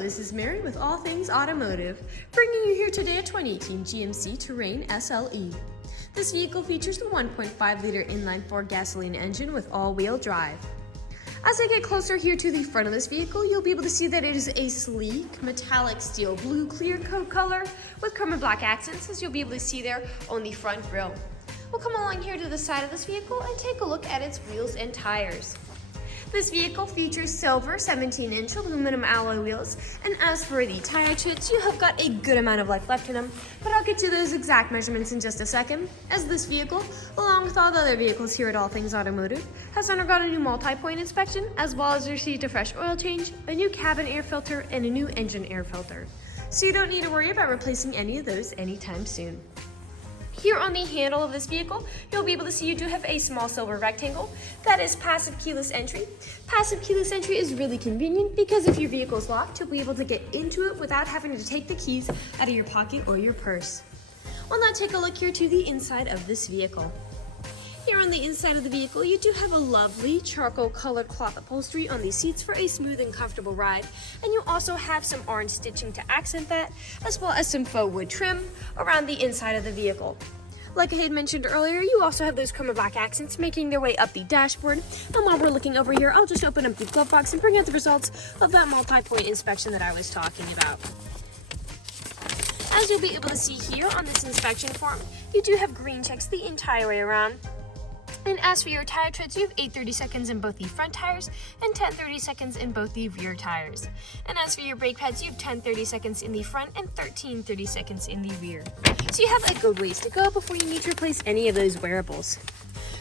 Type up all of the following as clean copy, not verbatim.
this is Mary with All Things Automotive, bringing you here today a 2018 GMC Terrain SLE. This vehicle features the 1.5-liter inline-4 gasoline engine with all-wheel drive. As I get closer here to the front of this vehicle, you'll be able to see that it is a sleek, metallic steel blue clear coat color with chrome and black accents, as you'll be able to see there on the front grille. We'll come along here to the side of this vehicle and take a look at its wheels and tires. This vehicle features silver 17-inch aluminum alloy wheels, and as for the tire treads, you have got a good amount of life left in them, but I'll get to those exact measurements in just a second, as this vehicle, along with all the other vehicles here at All Things Automotive, has undergone a new multi-point inspection, as well as received a fresh oil change, a new cabin air filter, and a new engine air filter. So you don't need to worry about replacing any of those anytime soon. Here on the handle of this vehicle, you'll be able to see you do have a small silver rectangle. That is passive keyless entry. Passive keyless entry is really convenient because if your vehicle is locked, you'll be able to get into it without having to take the keys out of your pocket or your purse. We'll now take a look here to the inside of this vehicle. Here on the inside of the vehicle, you do have a lovely charcoal colored cloth upholstery on the seats for a smooth and comfortable ride, and you also have some orange stitching to accent that, as well as some faux wood trim around the inside of the vehicle. Like I had mentioned earlier, you also have those chrome and black accents making their way up the dashboard, and while we're looking over here, I'll just open up the glove box and bring out the results of that multi-point inspection that I was talking about. As you'll be able to see here on this inspection form, you do have green checks the entire way around. And as for your tire treads, you have 8 30-seconds in both the front tires and 10 30-seconds in both the rear tires. And as for your brake pads, you have 10 30-seconds in the front and 13 30-seconds in the rear. So you have a good ways to go before you need to replace any of those wearables.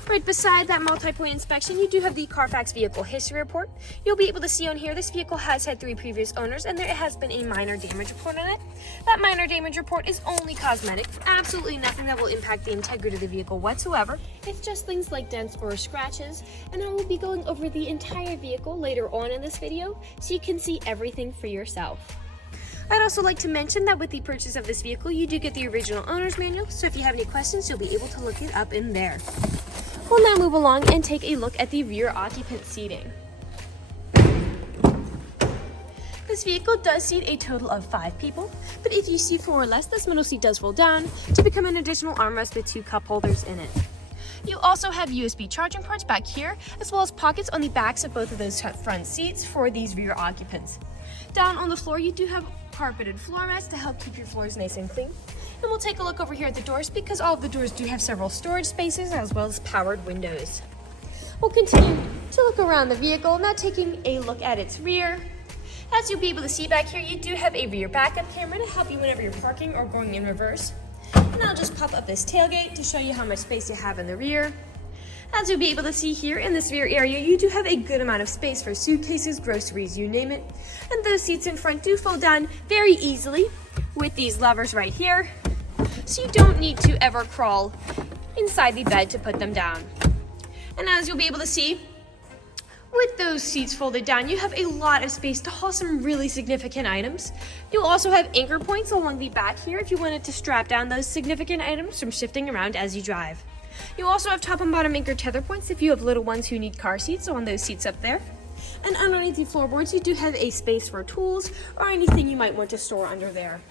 Right beside that multi-point inspection, you do have the Carfax Vehicle History Report. You'll be able to see on here this vehicle has had 3 previous owners and there has been a minor damage report on it. That minor damage report is only cosmetic, absolutely nothing that will impact the integrity of the vehicle whatsoever. It's just things like dents or scratches, and I will be going over the entire vehicle later on in this video so you can see everything for yourself. I'd also like to mention that with the purchase of this vehicle, you do get the original owner's manual, so if you have any questions, you'll be able to look it up in there. We'll now move along and take a look at the rear occupant seating. This vehicle does seat a total of 5 people, but if you seat 4 or less, this middle seat does fold down to become an additional armrest with 2 cup holders in it. You also have USB charging ports back here, as well as pockets on the backs of both of those front seats for these rear occupants. Down on the floor, you do have carpeted floor mats to help keep your floors nice and clean. And we'll take a look over here at the doors because all of the doors do have several storage spaces as well as powered windows. We'll continue to look around the vehicle, now taking a look at its rear. As you'll be able to see back here, you do have a rear backup camera to help you whenever you're parking or going in reverse. And I'll just pop up this tailgate to show you how much space you have in the rear. As you'll be able to see here in this rear area, you do have a good amount of space for suitcases, groceries, you name it. And those seats in front do fold down very easily with these levers right here, so you don't need to ever crawl inside the bed to put them down. And as you'll be able to see, with those seats folded down, you have a lot of space to haul some really significant items. You'll also have anchor points along the back here if you wanted to strap down those significant items from shifting around as you drive. You also have top and bottom anchor tether points if you have little ones who need car seats on those seats up there. And underneath the floorboards, you do have a space for tools or anything you might want to store under there.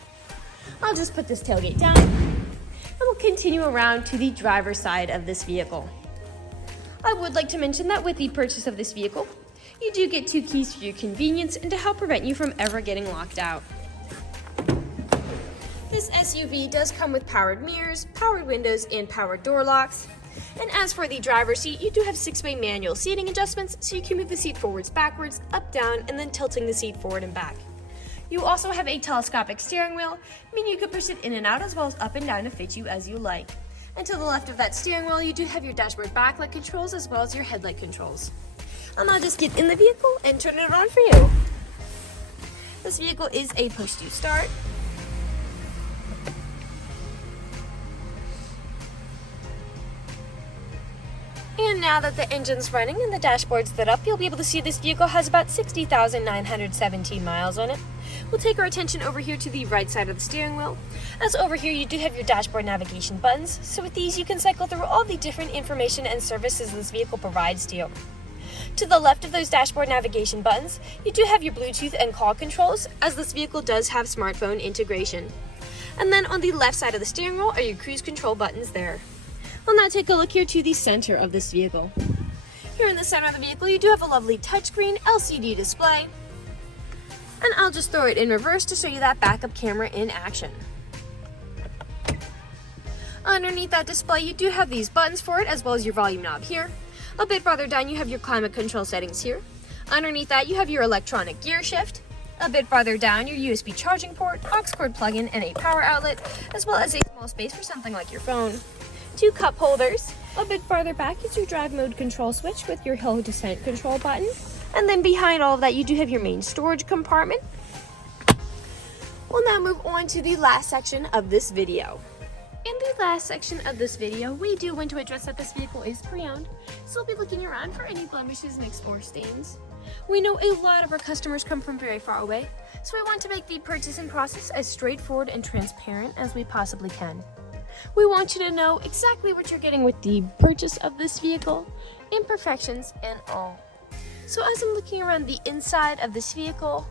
I'll just put this tailgate down and we'll continue around to the driver's side of this vehicle. I would like to mention that with the purchase of this vehicle, you do get 2 keys for your convenience and to help prevent you from ever getting locked out. This SUV does come with powered mirrors, powered windows, and powered door locks. And as for the driver's seat, you do have 6-way manual seating adjustments, so you can move the seat forwards, backwards, up, down, and then tilting the seat forward and back. You also have a telescopic steering wheel, meaning you can push it in and out as well as up and down to fit you as you like. And to the left of that steering wheel, you do have your dashboard backlight controls as well as your headlight controls. I'll now just get in the vehicle and turn it on for you. This vehicle is a push-to start. And now that the engine's running and the dashboard's lit up, you'll be able to see this vehicle has about 60,917 miles on it. We'll take our attention over here to the right side of the steering wheel. As over here, you do have your dashboard navigation buttons. So with these, you can cycle through all the different information and services this vehicle provides to you. To the left of those dashboard navigation buttons, you do have your Bluetooth and call controls, as this vehicle does have smartphone integration. And then on the left side of the steering wheel are your cruise control buttons there. We'll now take a look here to the center of this vehicle. Here in the center of the vehicle, you do have a lovely touchscreen LCD display. And I'll just throw it in reverse to show you that backup camera in action. Underneath that display, you do have these buttons for it, as well as your volume knob here. A bit farther down, you have your climate control settings here. Underneath that, you have your electronic gear shift. A bit farther down, your USB charging port, aux cord plug-in, and a power outlet, as well as a small space for something like your phone. 2 cup holders. A bit farther back is your drive mode control switch with your hill descent control button. And then behind all of that, you do have your main storage compartment. We'll now move on to the last section of this video. In the last section of this video, we do want to address that this vehicle is pre-owned, so we'll be looking around for any blemishes, nicks, or stains. We know a lot of our customers come from very far away, so we want to make the purchasing process as straightforward and transparent as we possibly can. We want you to know exactly what you're getting with the purchase of this vehicle, imperfections and all. So as I'm looking around the inside of this vehicle,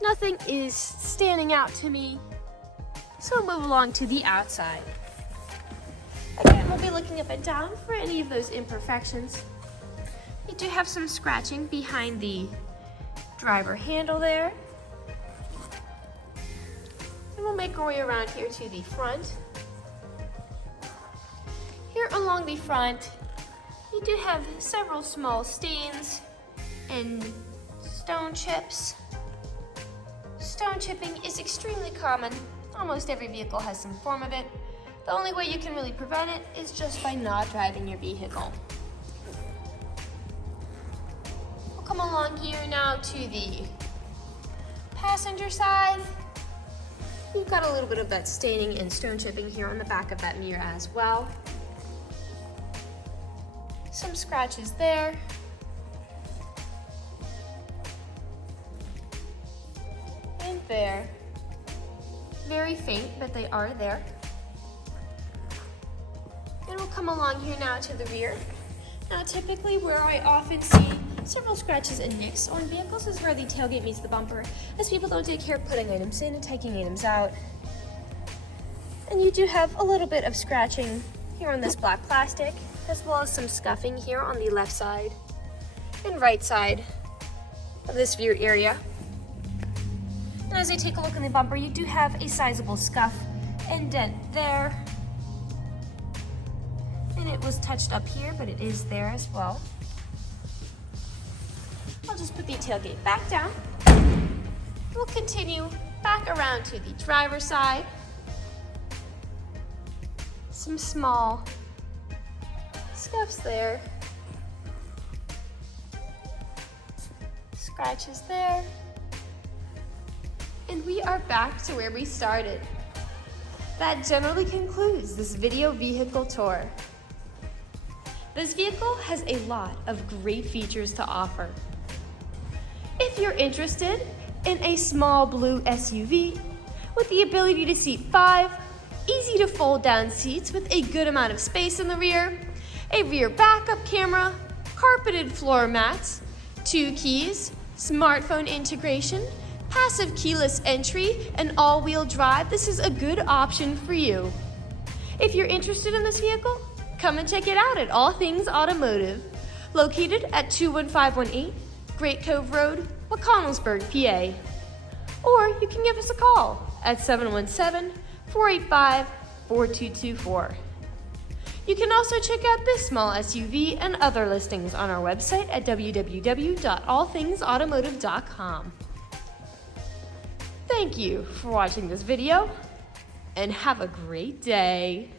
nothing is standing out to me. So we'll move along to the outside. Again, we'll be looking up and down for any of those imperfections. You do have some scratching behind the driver handle there. And we'll make our way around here to the front. Here along the front, you do have several small stains and stone chips. Stone chipping is extremely common. Almost every vehicle has some form of it. The only way you can really prevent it is just by not driving your vehicle. We'll come along here now to the passenger side. You've got a little bit of that staining and stone chipping here on the back of that mirror as well. Some scratches there. And there. Very faint, but they are there. And we'll come along here now to the rear. Now typically where I often see several scratches and nicks on vehicles is where the tailgate meets the bumper, as people don't take care of putting items in and taking items out. And you do have a little bit of scratching here on this black plastic, as well as some scuffing here on the left side and right side of this rear area. And as I take a look in the bumper, you do have a sizable scuff and dent there. And it was touched up here, but it is there as well. I'll just put the tailgate back down. We'll continue back around to the driver's side. Some small scuffs there. Scratches there. And we are back to where we started. That generally concludes this video vehicle tour. This vehicle has a lot of great features to offer. If you're interested in a small blue SUV with the ability to seat 5, easy to fold down seats with a good amount of space in the rear, a rear backup camera, carpeted floor mats, 2 keys, smartphone integration, passive keyless entry, and all-wheel drive, this is a good option for you. If you're interested in this vehicle, come and check it out at All Things Automotive, located at 21518 Great Cove Road, McConnellsburg, PA. Or you can give us a call at 717-485-4224. You can also check out this small SUV and other listings on our website at www.allthingsautomotive.com. Thank you for watching this video, and have a great day.